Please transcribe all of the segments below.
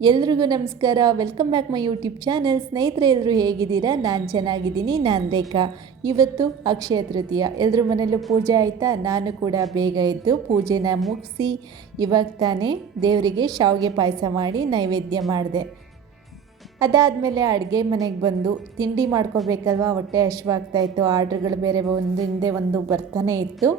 ಎಲ್ರಿಗೂ ನಮಸ್ಕಾರ. Welcome back my YouTube channel ಸ್ನೇಹಿತರೆ ಎಲ್ಲರೂ ಹೇಗಿದ್ದೀರಾ? ನಾನು ಚೆನ್ನಾಗಿದ್ದೀನಿ. ನಾನು ರೇಖಾ. ಇವತ್ತು ಅಕ್ಷಯ ತೃತೀಯ. ಎಲ್ಲರ ಮನೆಯಲ್ಲೂ ಪೂಜೆ ಆಯಿತಾ? ನಾನು ಕೂಡ ಬೇಗ ಎದ್ದು ಪೂಜೆನ ಮುಗಿಸಿ ಇವಾಗ ತಾನೇ ದೇವರಿಗೆ ಶಾವಿಗೆ ಪಾಯಸ ಮಾಡಿ ನೈವೇದ್ಯ ಮಾಡಿದೆ. ಅದಾದಮೇಲೆ ಅಡುಗೆ ಮನೆಗೆ ಬಂದು ತಿಂಡಿ ಮಾಡ್ಕೋಬೇಕಲ್ವ? ಹೊಟ್ಟೆ ಹಶ್ವಾಗ್ತಾಯಿತ್ತು ಆರ್ಡ್ರ್ಗಳು ಬೇರೆ ಒಂದಿಂದೆ ಒಂದು ಬರ್ತಾನೆ ಇತ್ತು.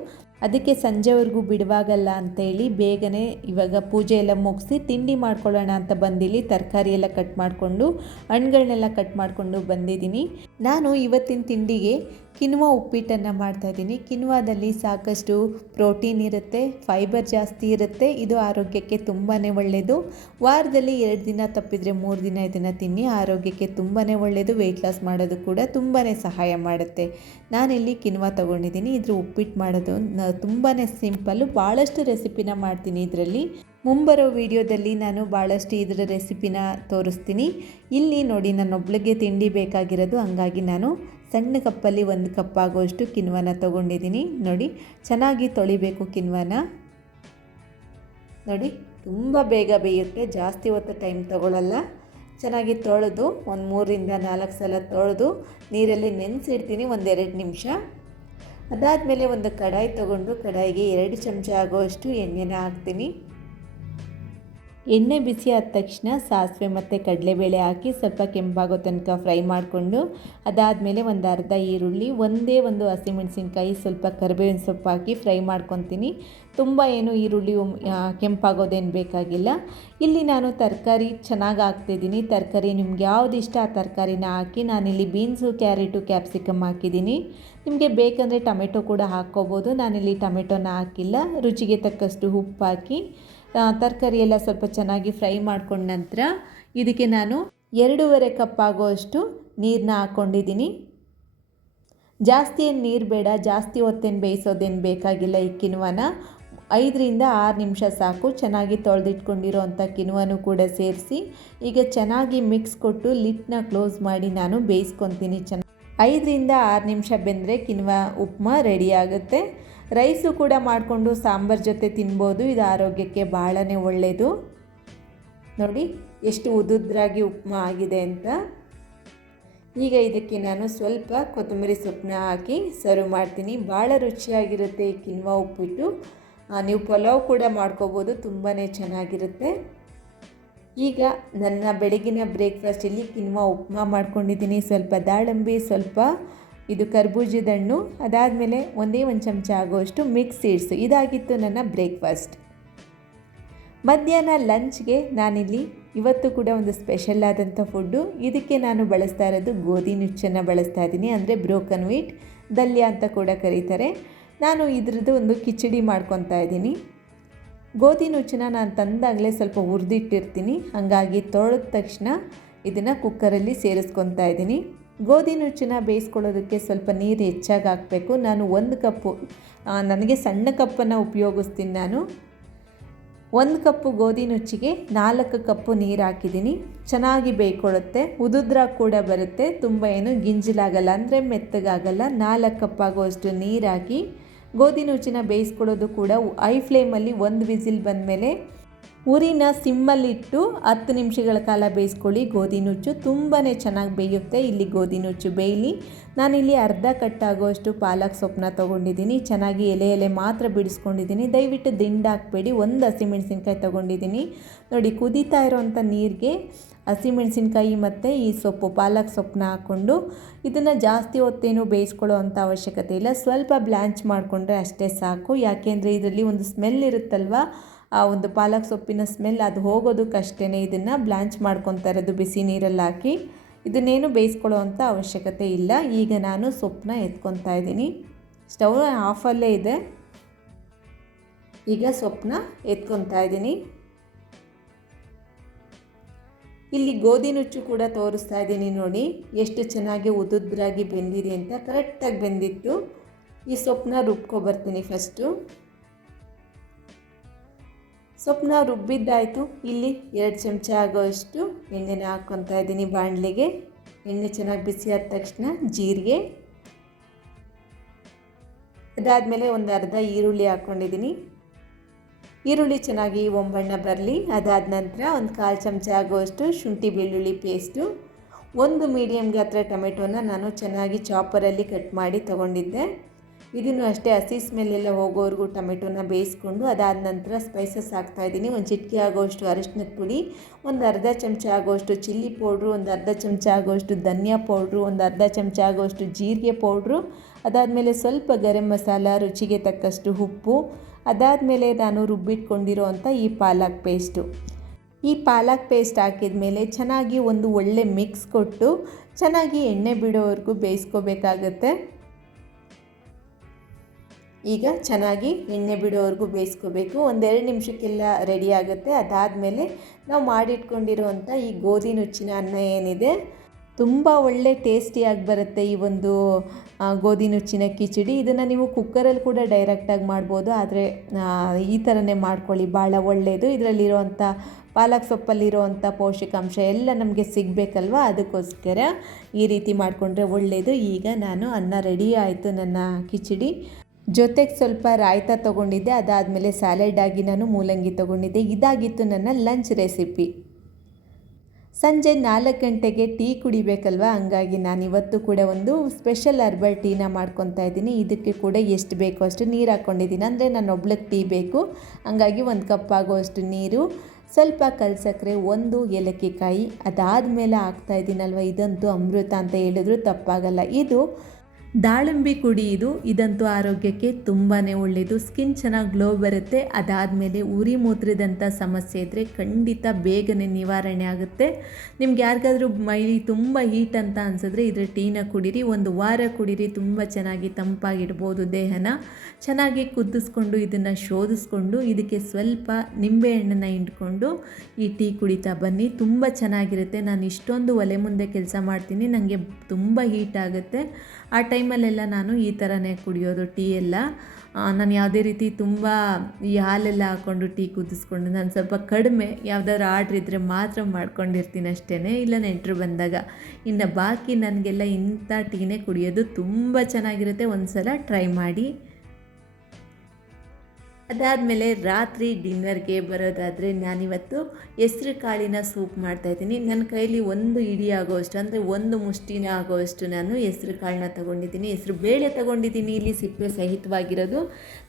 ಅದಕ್ಕೆ ಸಂಜೆವರೆಗೂ ಬಿಡುವಾಗಲ್ಲ ಅಂತೇಳಿ ಬೇಗನೆ ಇವಾಗ ಪೂಜೆ ಎಲ್ಲ ಮುಗಿಸಿ ತಿಂಡಿ ಮಾಡ್ಕೊಳ್ಳೋಣ ಅಂತ ಬಂದಿಲ್ಲಿ ತರಕಾರಿ ಎಲ್ಲ ಕಟ್ ಮಾಡಿಕೊಂಡು ಹಣ್ಣುಗಳನ್ನೆಲ್ಲ ಕಟ್ ಮಾಡಿಕೊಂಡು ಬಂದಿದ್ದೀನಿ. ನಾನು ಇವತ್ತಿನ ತಿಂಡಿಗೆ ಕಿನ್ವಾ ಉಪ್ಪಿಟ್ಟನ್ನು ಮಾಡ್ತಾಯಿದ್ದೀನಿ ಕಿನ್ವಾದಲ್ಲಿ ಸಾಕಷ್ಟು ಪ್ರೋಟೀನ್ ಇರುತ್ತೆ, ಫೈಬರ್ ಜಾಸ್ತಿ ಇರುತ್ತೆ, ಇದು ಆರೋಗ್ಯಕ್ಕೆ ತುಂಬಾ ಒಳ್ಳೆಯದು ವಾರದಲ್ಲಿ ಎರಡು ದಿನ ತಪ್ಪಿದರೆ ಮೂರು ದಿನ ಇದನ್ನು ತಿನ್ನಿ, ಆರೋಗ್ಯಕ್ಕೆ ತುಂಬಾ ಒಳ್ಳೆಯದು ವೆಯ್ಟ್ ಲಾಸ್ ಮಾಡೋದು ಕೂಡ ತುಂಬಾ ಸಹಾಯ ಮಾಡುತ್ತೆ. ನಾನಿಲ್ಲಿ ಕಿನ್ವ ತೊಗೊಂಡಿದ್ದೀನಿ, ಇದ್ರ ಉಪ್ಪಿಟ್ಟು ಮಾಡೋದು ತುಂಬಾ ಸಿಂಪಲ್ಲು, ಭಾಳಷ್ಟು ರೆಸಿಪಿನ ಮಾಡ್ತೀನಿ ಇದರಲ್ಲಿ. ಮುಂಬರೋ ವಿಡಿಯೋದಲ್ಲಿ ನಾನು ಭಾಳಷ್ಟು ಇದರ ರೆಸಿಪಿನ ತೋರಿಸ್ತೀನಿ. ಇಲ್ಲಿ ನೋಡಿ, ನನ್ನೊಬ್ಳಿಗೆ ತಿಂಡಿ ಬೇಕಾಗಿರೋದು, ಹಂಗಾಗಿ ನಾನು ಸಣ್ಣ ಕಪ್ಪಲ್ಲಿ ಒಂದು ಕಪ್ ಆಗುವಷ್ಟು ಕಿನ್ವನ ತೊಗೊಂಡಿದ್ದೀನಿ. ನೋಡಿ, ಚೆನ್ನಾಗಿ ತೊಳಿಬೇಕು ಕಿನ್ವಾನ ನೋಡಿ, ತುಂಬ ಬೇಗ ಬೇಯುತ್ತೆ, ಜಾಸ್ತಿ ಹೊತ್ತು ಟೈಮ್ ತೊಗೊಳ್ಳಲ್ಲ ಚೆನ್ನಾಗಿ ತೊಳೆದು, ಒಂದು ಮೂರಿಂದ ನಾಲ್ಕು ಸಲ ತೊಳೆದು, ನೀರಲ್ಲಿ ನೆನೆಸಿಡ್ತೀನಿ ಒಂದೆರಡು ನಿಮಿಷ. ಅದಾದಮೇಲೆ ಒಂದು ಕಡಾಯಿ ತೊಗೊಂಡು ಕಡಾಯಿಗೆ ಎರಡು ಚಮಚ ಆಗೋಷ್ಟು ಎಣ್ಣೆನ ಹಾಕ್ತೀನಿ. ಎಣ್ಣೆ ಬಿಸಿ ಆದ ತಕ್ಷಣ ಸಾಸಿವೆ ಮತ್ತು ಕಡಲೆಬೇಳೆ ಹಾಕಿ ಸ್ವಲ್ಪ ಕೆಂಪಾಗೋ ತನಕ ಫ್ರೈ ಮಾಡಿಕೊಂಡು, ಅದಾದಮೇಲೆ ಒಂದು ಅರ್ಧ ಈರುಳ್ಳಿ, ಒಂದೇ ಒಂದು ಹಸಿಮೆಣಸಿನ್ಕಾಯಿ, ಸ್ವಲ್ಪ ಕರಿಬೇವಿನ ಸೊಪ್ಪು ಹಾಕಿ ಫ್ರೈ ಮಾಡ್ಕೊತೀನಿ. ತುಂಬ ಏನು ಈರುಳ್ಳಿ ಕೆಂಪಾಗೋದೇನು ಬೇಕಾಗಿಲ್ಲ. ಇಲ್ಲಿ ನಾನು ತರಕಾರಿ ಚೆನ್ನಾಗಿ ಹಾಕ್ತಿದ್ದೀನಿ ತರಕಾರಿ ನಿಮ್ಗೆ ಯಾವ್ದು ಇಷ್ಟ ಆ ತರಕಾರಿನ ಹಾಕಿ ನಾನಿಲ್ಲಿ ಬೀನ್ಸು, ಕ್ಯಾರೆಟು, ಕ್ಯಾಪ್ಸಿಕಮ್ ಹಾಕಿದ್ದೀನಿ. ನಿಮಗೆ ಬೇಕಂದರೆ ಟೊಮೆಟೊ ಕೂಡ ಹಾಕ್ಕೋಬೋದು. ನಾನಿಲ್ಲಿ ಟೊಮೆಟೊನ ಹಾಕಿಲ್ಲ. ರುಚಿಗೆ ತಕ್ಕಷ್ಟು ಉಪ್ಪು ಹಾಕಿ ತರಕಾರಿ ಎಲ್ಲ ಸ್ವಲ್ಪ ಚೆನ್ನಾಗಿ ಫ್ರೈ ಮಾಡ್ಕೊಂಡ ನಂತರ ಇದಕ್ಕೆ ನಾನು ಎರಡೂವರೆ ಕಪ್ ಆಗೋಷ್ಟು ನೀರನ್ನ ಹಾಕ್ಕೊಂಡಿದ್ದೀನಿ ಜಾಸ್ತಿ ಏನು ನೀರು ಬೇಡ, ಜಾಸ್ತಿ ಹೊತ್ತೇನು ಬೇಯಿಸೋದೇನು ಬೇಕಾಗಿಲ್ಲ ಈ ಕಿನ್ವನ. ಐದರಿಂದ ಆರು ನಿಮಿಷ ಸಾಕು, ಚೆನ್ನಾಗಿ ತೊಳೆದಿಟ್ಕೊಂಡಿರೋ ಅಂಥ ಕಿನ್ವನು ಕೂಡ ಸೇರಿಸಿ. ಈಗ ಚೆನ್ನಾಗಿ ಮಿಕ್ಸ್ ಕೊಟ್ಟು ಲಿಟ್ನ ಕ್ಲೋಸ್ ಮಾಡಿ ನಾನು ಬೇಯಿಸ್ಕೊತೀನಿ ಚೆನ್ನಾಗಿ ಐದರಿಂದ ಆರು ನಿಮಿಷ ಬೆಂದರೆ ಕಿನ್ವ ಉಪ್ಮಾ ರೆಡಿ ಆಗುತ್ತೆ. ರೈಸು ಕೂಡ ಮಾಡಿಕೊಂಡು ಸಾಂಬಾರು ಜೊತೆ ತಿನ್ಬೋದು. ಇದು ಆರೋಗ್ಯಕ್ಕೆ ಭಾಳನೇ ಒಳ್ಳೆಯದು ನೋಡಿ, ಎಷ್ಟು ಉದುದ್ರಾಗಿ ಉಪ್ಮಾ ಆಗಿದೆ ಅಂತ. ಈಗ ಇದಕ್ಕೆ ನಾನು ಸ್ವಲ್ಪ ಕೊತ್ತಂಬರಿ ಸೊಪ್ಪನ್ನ ಹಾಕಿ ಸರ್ವ್ ಮಾಡ್ತೀನಿ. ಭಾಳ ರುಚಿಯಾಗಿರುತ್ತೆ ಈ ಕಿನ್ವಾ ಉಪ್ಪಿಟ್ಟು. ನೀವು ಪಲಾವ್ ಕೂಡ ಮಾಡ್ಕೋಬೋದು ತುಂಬಾ ಚೆನ್ನಾಗಿರುತ್ತೆ. ಈಗ ನನ್ನ ಬೆಳಗಿನ ಬ್ರೇಕ್ಫಾಸ್ಟಲ್ಲಿ ಕಿನ್ವ ಉಪ್ಮಾ ಮಾಡ್ಕೊಂಡಿದ್ದೀನಿ. ಸ್ವಲ್ಪ ದಾಳಂಬಿ, ಸ್ವಲ್ಪ ಇದು ಕರ್ಬೂಜದ ಹಣ್ಣು. ಅದಾದಮೇಲೆ ಒಂದೇ ಒಂದು ಚಮಚ ಆಗೋಷ್ಟು ಮಿಕ್ಸ್ ಸೀಡ್ಸು ಇದಾಗಿತ್ತು ನನ್ನ ಬ್ರೇಕ್ಫಾಸ್ಟ್ ಮಧ್ಯಾಹ್ನ ಲಂಚ್ಗೆ ನಾನಿಲ್ಲಿ ಇವತ್ತು ಕೂಡ ಒಂದು ಸ್ಪೆಷಲ್ ಆದಂಥ ಫುಡ್ಡು ಇದಕ್ಕೆ ನಾನು ಬಳಸ್ತಾ ಇರೋದು ಗೋಧಿ ನುಚ್ಚನ್ನು ಬಳಸ್ತಾ ಇದ್ದೀನಿ. ಅಂದರೆ ಬ್ರೋಕನ್ ವೀಟ್ ದಲ್ಯ ಅಂತ ಕೂಡ ಕರೀತಾರೆ. ನಾನು ಇದ್ರದ್ದು ಒಂದು ಕಿಚಡಿ ಮಾಡ್ಕೊತಾ ಇದ್ದೀನಿ. ಗೋಧಿ ನುಚ್ಚನ್ನ ನಾನು ತಂದಾಗಲೇ ಸ್ವಲ್ಪ ಹುರಿದಿಟ್ಟಿರ್ತೀನಿ. ಹಾಗಾಗಿ ತೊಳೆದ ತಕ್ಷಣ ಇದನ್ನು ಕುಕ್ಕರಲ್ಲಿ ಸೇರಿಸ್ಕೊತಾ ಇದ್ದೀನಿ. ಗೋಧಿ ನುಚ್ಚನ್ನ ಬೇಯಿಸ್ಕೊಳ್ಳೋದಕ್ಕೆ ಸ್ವಲ್ಪ ನೀರು ಹೆಚ್ಚಾಗಿ ಹಾಕಬೇಕು. ನಾನು ಒಂದು ಕಪ್ಪು ನನಗೆ ಸಣ್ಣ ಕಪ್ಪನ್ನು ಉಪಯೋಗಿಸ್ತೀನಿ ನಾನು. ಒಂದು ಕಪ್ಪು ಗೋಧಿ ನುಚ್ಚಿಗೆ ನಾಲ್ಕು ಕಪ್ಪು ನೀರು ಹಾಕಿದ್ದೀನಿ. ಚೆನ್ನಾಗಿ ಬೇಯ್ಕೊಳ್ಳುತ್ತೆ. ಉದುದ್ರ ಕೂಡ ಬರುತ್ತೆ. ತುಂಬ ಏನು ಗಿಂಜಿಲಾಗಲ್ಲ, ಅಂದರೆ ಮೆತ್ತಗಾಗಲ್ಲ. ನಾಲ್ಕು ಕಪ್ ಆಗುವಷ್ಟು ನೀರು ಹಾಕಿ ಗೋಧಿ ನುಚ್ಚಿನ ಬೇಯಿಸ್ಕೊಳ್ಳೋದು ಕೂಡ ಐ ಫ್ಲೇಮಲ್ಲಿ ಒಂದು ವಿಸಿಲ್ ಬಂದಮೇಲೆ ಉರಿನ ಸಿಮ್ಮಲ್ಲಿಟ್ಟು ಹತ್ತು ನಿಮಿಷಗಳ ಕಾಲ ಬೇಯಿಸ್ಕೊಳ್ಳಿ. ಗೋಧಿ ನುಚ್ಚು ತುಂಬಾ ಚೆನ್ನಾಗಿ ಬೇಯುತ್ತೆ. ಇಲ್ಲಿ ಗೋಧಿ ನುಚ್ಚು ಬೇಯಲಿ. ನಾನಿಲ್ಲಿ ಅರ್ಧ ಕಟ್ಟಾಗುವಷ್ಟು ಪಾಲಕ್ ಸೊಪ್ಪನ್ನ ತೊಗೊಂಡಿದ್ದೀನಿ. ಚೆನ್ನಾಗಿ ಎಲೆ ಎಲೆ ಮಾತ್ರ ಬಿಡಿಸ್ಕೊಂಡಿದ್ದೀನಿ. ದಯವಿಟ್ಟು ದಿಂಡು ಹಾಕಬೇಡಿ. ಒಂದು ಹಸಿಮೆಣಸಿನ್ಕಾಯಿ ತೊಗೊಂಡಿದ್ದೀನಿ. ನೋಡಿ, ಕುದೀತಾ ಇರೋವಂಥ ನೀರಿಗೆ ಹಸಿಮೆಣಸಿನ್ಕಾಯಿ ಮತ್ತು ಈ ಸೊಪ್ಪು, ಪಾಲಕ್ ಸೊಪ್ಪನ್ನ ಹಾಕ್ಕೊಂಡು ಇದನ್ನು ಜಾಸ್ತಿ ಹೊತ್ತೇನು ಬೇಯಿಸ್ಕೊಳ್ಳೋ ಅಂಥ ಅವಶ್ಯಕತೆ ಇಲ್ಲ. ಸ್ವಲ್ಪ ಬ್ಲ್ಯಾಂಚ್ ಮಾಡಿಕೊಂಡ್ರೆ ಅಷ್ಟೇ ಸಾಕು. ಯಾಕೆಂದರೆ ಇದರಲ್ಲಿ ಒಂದು ಸ್ಮೆಲ್ ಇರುತ್ತಲ್ವ? ಆ ಒಂದು ಪಾಲಕ್ ಸೊಪ್ಪಿನ ಸ್ಮೆಲ್ ಅದು ಹೋಗೋದಕ್ಕಷ್ಟೇ ಇದನ್ನು ಬ್ಲ್ಯಾಂಚ್ ಮಾಡ್ಕೊತಾ ಇರೋದು ಬಿಸಿ ನೀರಲ್ಲಿ ಹಾಕಿ. ಇದನ್ನೇನು ಬೇಯಿಸ್ಕೊಳ್ಳೋವಂಥ ಅವಶ್ಯಕತೆ ಇಲ್ಲ. ಈಗ ನಾನು ಸೊಪ್ಪನ್ನ ಎತ್ಕೊತಾ ಇದ್ದೀನಿ. ಸ್ಟವ್ ಆಫಲ್ಲೇ ಇದೆ. ಈಗ ಸೊಪ್ಪನ್ನ ಎತ್ಕೊತಾ ಇದ್ದೀನಿ. ಇಲ್ಲಿ ಗೋಧಿ ನುಚ್ಚು ಕೂಡ ತೋರಿಸ್ತಾ ಇದ್ದೀನಿ ನೋಡಿ. ಎಷ್ಟು ಚೆನ್ನಾಗಿ ಉದುದ್ರಾಗಿ ಬೆಂದಿದೆ ಅಂತ ಕರೆಕ್ಟಾಗಿ ಬೆಂದಿತ್ತು. ಈ ಸೊಪ್ಪನ್ನ ರುಬ್ಕೊಬರ್ತೀನಿ ಫಸ್ಟು. ಸೊಪ್ಪನ್ನ ರುಬ್ಬಿದ್ದಾಯಿತು. ಇಲ್ಲಿ ಎರಡು ಚಮಚ ಆಗೋಷ್ಟು ಎಣ್ಣೆನ ಹಾಕ್ಕೊತಾ ಇದ್ದೀನಿ ಬಾಣಲೆಗೆ. ಎಣ್ಣೆ ಚೆನ್ನಾಗಿ ಬಿಸಿ ಆದ ತಕ್ಷಣ ಜೀರಿಗೆ. ಅದಾದಮೇಲೆ ಒಂದು ಅರ್ಧ ಈರುಳ್ಳಿ ಹಾಕ್ಕೊಂಡಿದ್ದೀನಿ. ಈರುಳ್ಳಿ ಚೆನ್ನಾಗಿ ಒಂಬಣ್ಣ ಬರಲಿ. ಅದಾದ ನಂತರ ಒಂದು ಕಾಲು ಚಮಚ ಆಗುವಷ್ಟು ಶುಂಠಿ ಬೆಳ್ಳುಳ್ಳಿ ಪೇಸ್ಟು. ಒಂದು ಮೀಡಿಯಮ್ ಗಾತ್ರ ಟೊಮೆಟೊನ ನಾನು ಚೆನ್ನಾಗಿ ಚಾಪರಲ್ಲಿ ಕಟ್ ಮಾಡಿ ತೊಗೊಂಡಿದ್ದೆ. ಇದನ್ನು ಅಷ್ಟೇ ಹಸಿ ಸ್ಮೆಲ್ಲೆಲ್ಲ ಹೋಗೋವರೆಗೂ ಟೊಮೆಟೊನ ಬೇಯಿಸ್ಕೊಂಡು ಅದಾದ ನಂತರ ಸ್ಪೈಸಸ್ ಹಾಕ್ತಾಯಿದ್ದೀನಿ ಒಂದು ಚಿಟಿಕೆ ಆಗೋಷ್ಟು ಅರಿಶಿನದ ಪುಡಿ, ಒಂದು ಅರ್ಧ ಚಮಚ ಆಗೋಷ್ಟು ಚಿಲ್ಲಿ ಪೌಡ್ರು ಒಂದು ಅರ್ಧ ಚಮಚ ಆಗೋಷ್ಟು ಧನಿಯಾ ಪೌಡ್ರು ಒಂದು ಅರ್ಧ ಚಮಚ ಆಗೋಷ್ಟು ಜೀರಿಗೆ ಪೌಡ್ರು ಅದಾದಮೇಲೆ ಸ್ವಲ್ಪ ಗರಂ ಮಸಾಲ, ರುಚಿಗೆ ತಕ್ಕಷ್ಟು ಉಪ್ಪು, ಅದಾದಮೇಲೆ ನಾನು ರುಬ್ಬಿಟ್ಕೊಂಡಿರೋ ಅಂಥ ಈ ಪಾಲಕ್ ಪೇಸ್ಟು ಈ ಪಾಲಕ್ ಪೇಸ್ಟ್ ಹಾಕಿದ ಮೇಲೆ ಚೆನ್ನಾಗಿ ಒಂದು ಒಳ್ಳೆ ಮಿಕ್ಸ್ ಕೊಟ್ಟು ಚೆನ್ನಾಗಿ ಎಣ್ಣೆ ಬಿಡೋವರೆಗೂ ಬೇಯಿಸ್ಕೋಬೇಕಾಗತ್ತೆ. ಈಗ ಚೆನ್ನಾಗಿ ಎಣ್ಣೆ ಬಿಡೋವರೆಗೂ ಬೇಯಿಸ್ಕೋಬೇಕು. ಒಂದೆರಡು ನಿಮಿಷಕ್ಕೆಲ್ಲ ರೆಡಿ ಆಗುತ್ತೆ. ಅದಾದಮೇಲೆ ನಾವು ಮಾಡಿಟ್ಕೊಂಡಿರುವಂಥ ಈ ಗೋಧಿ ನುಚ್ಚಿನ ಅನ್ನ ಏನಿದೆ, ತುಂಬ ಒಳ್ಳೆ ಟೇಸ್ಟಿಯಾಗಿ ಬರುತ್ತೆ ಈ ಒಂದು ಗೋಧಿ ನುಚ್ಚಿನ ಕಿಚಡಿ. ಇದನ್ನು ನೀವು ಕುಕ್ಕರಲ್ಲಿ ಕೂಡ ಡೈರೆಕ್ಟಾಗಿ ಮಾಡ್ಬೋದು. ಆದರೆ ಈ ಥರನೇ ಮಾಡ್ಕೊಳ್ಳಿ. ಭಾಳ ಒಳ್ಳೆಯದು ಇದರಲ್ಲಿರುವಂಥ ಪಾಲಕ್ ಸೊಪ್ಪಲ್ಲಿರುವಂಥ ಪೌಷ್ಟಿಕಾಂಶ ಎಲ್ಲ ನಮಗೆ ಸಿಗಬೇಕಲ್ವ? ಅದಕ್ಕೋಸ್ಕರ ಈ ರೀತಿ ಮಾಡಿಕೊಂಡ್ರೆ ಒಳ್ಳೆಯದು ಈಗ ನಾನು ಅನ್ನ ರೆಡಿ ಆಯಿತು ನನ್ನ ಕಿಚಡಿ. ಜೊತೆಗೆ ಸ್ವಲ್ಪ ರಾಯ್ತ ತೊಗೊಂಡಿದ್ದೆ, ಅದಾದಮೇಲೆ ಸ್ಯಾಲೆಡ್ ಆಗಿ ನಾನು ಮೂಲಂಗಿ ತೊಗೊಂಡಿದ್ದೆ. ಇದಾಗಿತ್ತು ನನ್ನ ಲಂಚ್ ರೆಸಿಪಿ ಸಂಜೆ ನಾಲ್ಕು ಗಂಟೆಗೆ ಟೀ ಕುಡಿಬೇಕಲ್ವ? ಹಂಗಾಗಿ ನಾನು ಇವತ್ತು ಕೂಡ ಒಂದು ಸ್ಪೆಷಲ್ ಹರ್ಬಲ್ ಟೀನ ಮಾಡ್ಕೊತಾ ಇದ್ದೀನಿ. ಇದಕ್ಕೆ ಕೂಡ ಎಷ್ಟು ಬೇಕೋ ಅಷ್ಟು ನೀರು ಹಾಕ್ಕೊಂಡಿದ್ದೀನಿ ಅಂದರೆ ನಾನು ಒಬ್ಳಕ್ಕೆ ಟೀ ಬೇಕು. ಹಂಗಾಗಿ ಒಂದು ಕಪ್ ಆಗುವಷ್ಟು ನೀರು, ಸ್ವಲ್ಪ ಕಲ್ಸಕ್ಕರೆ ಒಂದು ಏಲಕ್ಕಿ ಕಾಯಿ. ಅದಾದಮೇಲೆ ಹಾಕ್ತಾಯಿದ್ದೀನಲ್ವ ಇದಂತೂ ಅಮೃತ ಅಂತ ಹೇಳಿದ್ರು, ತಪ್ಪಾಗಲ್ಲ. ಇದು ದಾಳಿಂಬೆ ಇದು ಇದಂತೂ ಆರೋಗ್ಯಕ್ಕೆ ತುಂಬಾ ಒಳ್ಳೆಯದು ಸ್ಕಿನ್ ಚೆನ್ನಾಗಿ ಗ್ಲೋ ಬರುತ್ತೆ. ಅದಾದಮೇಲೆ ಉರಿ ಮೂತ್ರದಂಥ ಸಮಸ್ಯೆ ಇದ್ದರೆ ಖಂಡಿತ ಬೇಗನೆ ನಿವಾರಣೆ ಆಗುತ್ತೆ. ನಿಮ್ಗೆ ಯಾರಿಗಾದ್ರೂ ಮೈ ತುಂಬ ಹೀಟ್ ಅಂತ ಅನಿಸಿದ್ರೆ ಇದ್ರ ಟೀನ ಕುಡೀರಿ, ಒಂದು ವಾರ ಕುಡೀರಿ, ತುಂಬ ಚೆನ್ನಾಗಿ ತಂಪಾಗಿಡ್ಬೋದು ದೇಹನ. ಚೆನ್ನಾಗಿ ಕುದಿಸ್ಕೊಂಡು ಇದನ್ನು ಶೋಧಿಸ್ಕೊಂಡು ಇದಕ್ಕೆ ಸ್ವಲ್ಪ ನಿಂಬೆಹಣ್ಣನ್ನು ಹಿಂಡ್ಕೊಂಡು ಈ ಟೀ ಕುಡಿತಾ ಬನ್ನಿ. ತುಂಬ ಚೆನ್ನಾಗಿರುತ್ತೆ. ನಾನು ಇಷ್ಟೊಂದು ಒಲೆ ಮುಂದೆ ಕೆಲಸ ಮಾಡ್ತೀನಿ. ನನಗೆ ತುಂಬ ಹೀಟ್ ಆಗುತ್ತೆ. ಆ ಟೈಮಲ್ಲೆಲ್ಲ ನಾನು ಈ ಥರನೇ ಕುಡಿಯೋದು, ಟೀ ಎಲ್ಲ. ನಾನು ಯಾವುದೇ ರೀತಿ ತುಂಬ ಈ ಹಾಲೆಲ್ಲ ಹಾಕ್ಕೊಂಡು ಟೀ ಕುದಿಸ್ಕೊಂಡು ನಾನು ಸ್ವಲ್ಪ ಕಡಿಮೆ ಯಾವುದಾದ್ರು ಆರ್ಡ್ರ್ ಇದ್ದರೆ ಮಾತ್ರ ಮಾಡ್ಕೊಂಡಿರ್ತೀನಿ ಅಷ್ಟೇ ಇಲ್ಲ, ನೆಂಟರು ಬಂದಾಗ. ಇನ್ನು ಬಾಕಿ ನನಗೆಲ್ಲ ಇಂಥ ಟೀನೇ ಕುಡಿಯೋದು ತುಂಬ ಚೆನ್ನಾಗಿರುತ್ತೆ. ಒಂದು ಸಲ ಟ್ರೈ ಮಾಡಿ. ಅದಾದಮೇಲೆ ರಾತ್ರಿ ಡಿನ್ನರ್ಗೆ ಬರೋದಾದರೆ ನಾನಿವತ್ತು ಹೆಸ್ರು ಕಾಳಿನ ಸೂಪ್ ಮಾಡ್ತಾಯಿದ್ದೀನಿ ನನ್ನ ಕೈಲಿ ಒಂದು ಇಡಿ ಆಗೋಷ್ಟು ಅಂದರೆ ಒಂದು ಮುಷ್ಟಿನ ಆಗೋವಷ್ಟು ನಾನು ಹೆಸ್ರು ಕಾಳನ್ನ ತೊಗೊಂಡಿದ್ದೀನಿ. ಹೆಸ್ರು ಬೇಳೆ ತೊಗೊಂಡಿದ್ದೀನಿ. ಇಲ್ಲಿ ಸಿಪ್ಪೆ ಸಹಿತವಾಗಿರೋದು.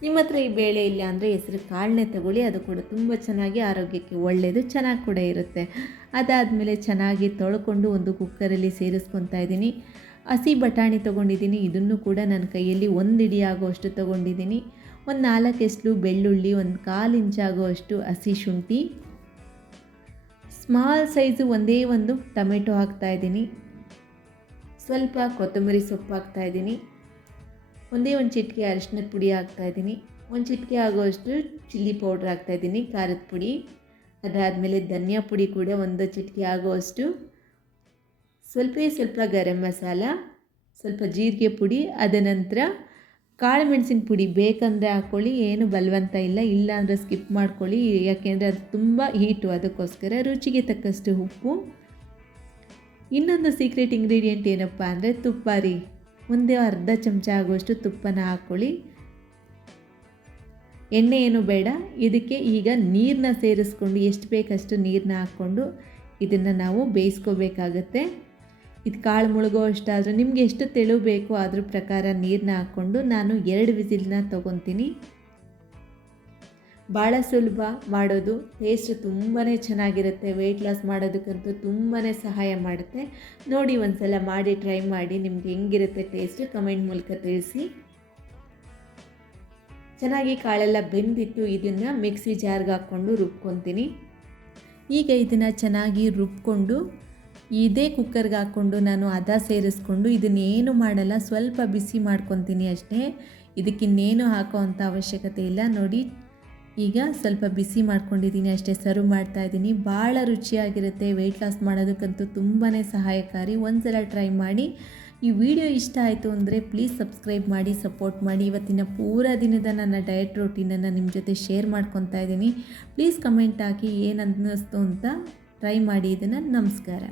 ನಿಮ್ಮ ಹತ್ರ ಈ ಬೇಳೆ ಇಲ್ಲ ಅಂದರೆ ಹೆಸ್ರು ಕಾಳನ್ನೇ ತಗೊಳ್ಳಿ. ಅದು ಕೂಡ ತುಂಬ ಚೆನ್ನಾಗಿ ಆರೋಗ್ಯಕ್ಕೆ ಒಳ್ಳೆಯದು ಚೆನ್ನಾಗಿ ಕೂಡ ಇರುತ್ತೆ. ಅದಾದಮೇಲೆ ಚೆನ್ನಾಗಿ ತೊಳ್ಕೊಂಡು ಒಂದು ಕುಕ್ಕರಲ್ಲಿ ಸೇರಿಸ್ಕೊತಾ ಇದ್ದೀನಿ. ಹಸಿ ಬಟಾಣಿ ತೊಗೊಂಡಿದ್ದೀನಿ. ಇದನ್ನು ಕೂಡ ನನ್ನ ಕೈಯಲ್ಲಿ ಒಂದು ಇಡಿ ತೊಗೊಂಡಿದ್ದೀನಿ. ಒಂದು ನಾಲ್ಕು ಎಸ್ಲು ಬೆಳ್ಳುಳ್ಳಿ, ಒಂದು ಕಾಲು ಇಂಚಾಗುವಷ್ಟು ಹಸಿ ಶುಂಠಿ. ಸ್ಮಾಲ್ ಸೈಜು ಒಂದೇ ಒಂದು ಟೊಮೆಟೊ ಹಾಕ್ತಾಯಿದ್ದೀನಿ ಸ್ವಲ್ಪ ಕೊತ್ತಂಬರಿ ಸೊಪ್ಪು ಹಾಕ್ತಾಯಿದ್ದೀನಿ ಒಂದೇ ಒಂದು ಚಿಟಿಕೆ ಅರಿಶಿನದ ಪುಡಿ ಹಾಕ್ತಾಯಿದ್ದೀನಿ ಒಂದು ಚಿಟಿಕೆ ಆಗುವಷ್ಟು ಚಿಲ್ಲಿ ಪೌಡ್ರ್ ಹಾಕ್ತಾಯಿದ್ದೀನಿ ಖಾರದ ಪುಡಿ. ಅದಾದಮೇಲೆ ಧನಿಯಾ ಪುಡಿ ಕೂಡ ಒಂದು ಚಿಟಿಕೆ ಆಗುವಷ್ಟು ಸ್ವಲ್ಪ ಸ್ವಲ್ಪ ಗರಂ ಮಸಾಲ, ಸ್ವಲ್ಪ ಜೀರಿಗೆ ಪುಡಿ, ಅದ ನಂತರ ಕಾಳು ಮೆಣಸಿನ ಪುಡಿ ಬೇಕಂದರೆ ಹಾಕ್ಕೊಳ್ಳಿ ಏನು ಬಲವಂತ ಇಲ್ಲ ಇಲ್ಲ ಅಂದರೆ ಸ್ಕಿಪ್ ಮಾಡ್ಕೊಳ್ಳಿ. ಯಾಕೆಂದರೆ ಅದು ತುಂಬ ಹೀಟು ಅದಕ್ಕೋಸ್ಕರ ರುಚಿಗೆ ತಕ್ಕಷ್ಟು ಉಪ್ಪು. ಇನ್ನೊಂದು ಸೀಕ್ರೆಟ್ ಇಂಗ್ರೀಡಿಯೆಂಟ್ ಏನಪ್ಪ ಅಂದರೆ ತುಪ್ಪ ರೀ. ಒಂದೇ ಅರ್ಧ ಚಮಚ ಆಗುವಷ್ಟು ತುಪ್ಪನ ಹಾಕ್ಕೊಳ್ಳಿ ಎಣ್ಣೆ ಏನು ಬೇಡ, ಇದಕ್ಕೆ ಈಗ ನೀರನ್ನ ಸೇರಿಸ್ಕೊಂಡು, ಎಷ್ಟು ಬೇಕಷ್ಟು ನೀರನ್ನ ಹಾಕ್ಕೊಂಡು ಇದನ್ನು ನಾವು ಬೇಯಿಸ್ಕೋಬೇಕಾಗತ್ತೆ. ಇದು ಕಾಳು ಮುಳುಗೋ ಅಷ್ಟಾದರೆ ನಿಮಗೆ ಎಷ್ಟು ತೆಳು ಬೇಕೋ ಅದ್ರ ಪ್ರಕಾರ ನೀರನ್ನ ಹಾಕ್ಕೊಂಡು ನಾನು ಎರಡು ವಿಸಿಲ್ನ ತೊಗೊತೀನಿ. ಭಾಳ ಸುಲಭ ಮಾಡೋದು. ಟೇಸ್ಟ್ ತುಂಬಾ ಚೆನ್ನಾಗಿರುತ್ತೆ. ವೆಯ್ಟ್ ಲಾಸ್ ಮಾಡೋದಕ್ಕಂತೂ ತುಂಬಾ ಸಹಾಯ ಮಾಡುತ್ತೆ. ನೋಡಿ ಒಂದು ಸಲ ಮಾಡಿ ಟ್ರೈ ಮಾಡಿ ನಿಮ್ಗೆ ಹೆಂಗಿರುತ್ತೆ ಟೇಸ್ಟ್ ಕಮೆಂಟ್ ಮೂಲಕ ತಿಳಿಸಿ. ಚೆನ್ನಾಗಿ ಕಾಳೆಲ್ಲ ಬೆಂದಿತ್ತು ಇದನ್ನು ಮಿಕ್ಸಿ ಜಾರ್ಗೆ ಹಾಕ್ಕೊಂಡು ರುಬ್ಕೊತೀನಿ. ಈಗ ಇದನ್ನು ಚೆನ್ನಾಗಿ ರುಬ್ಕೊಂಡು ಇದೇ ಕುಕ್ಕರ್ಗೆ ಹಾಕ್ಕೊಂಡು ನಾನು ಅದ ಸೇರಿಸ್ಕೊಂಡು ಇದನ್ನೇನು ಮಾಡಲ್ಲ, ಸ್ವಲ್ಪ ಬಿಸಿ ಮಾಡ್ಕೊತೀನಿ ಅಷ್ಟೇ. ಇದಕ್ಕಿನ್ನೇನು ಹಾಕೋ ಅಂಥ ಅವಶ್ಯಕತೆ ಇಲ್ಲ. ನೋಡಿ, ಈಗ ಸ್ವಲ್ಪ ಬಿಸಿ ಮಾಡ್ಕೊಂಡಿದ್ದೀನಿ ಅಷ್ಟೇ. ಸರ್ವ್ ಮಾಡ್ತಾ ಇದ್ದೀನಿ. ಭಾಳ ರುಚಿಯಾಗಿರುತ್ತೆ. ವೆಯ್ಟ್ ಲಾಸ್ ಮಾಡೋದಕ್ಕಂತೂ ತುಂಬಾ ಸಹಾಯಕಾರಿ. ಒಂದ್ಸಲ ಟ್ರೈ ಮಾಡಿ. ಈ ವಿಡಿಯೋ ಇಷ್ಟ ಆಯಿತು ಅಂದರೆ ಪ್ಲೀಸ್ ಸಬ್ಸ್ಕ್ರೈಬ್ ಮಾಡಿ ಸಪೋರ್ಟ್ ಮಾಡಿ. ಇವತ್ತಿನ ಪೂರ ದಿನದ ನನ್ನ ಡಯಟ್ ರೊಟೀನನ್ನು ನಿಮ್ಮ ಜೊತೆ ಶೇರ್ ಮಾಡ್ಕೊತಾ ಇದ್ದೀನಿ. ಪ್ಲೀಸ್ ಕಮೆಂಟ್ ಹಾಕಿ ಏನು ಅನ್ನಿಸ್ತು ಅಂತ ಟ್ರೈ ಮಾಡಿ. ಇದನ್ನು ನಮಸ್ಕಾರ.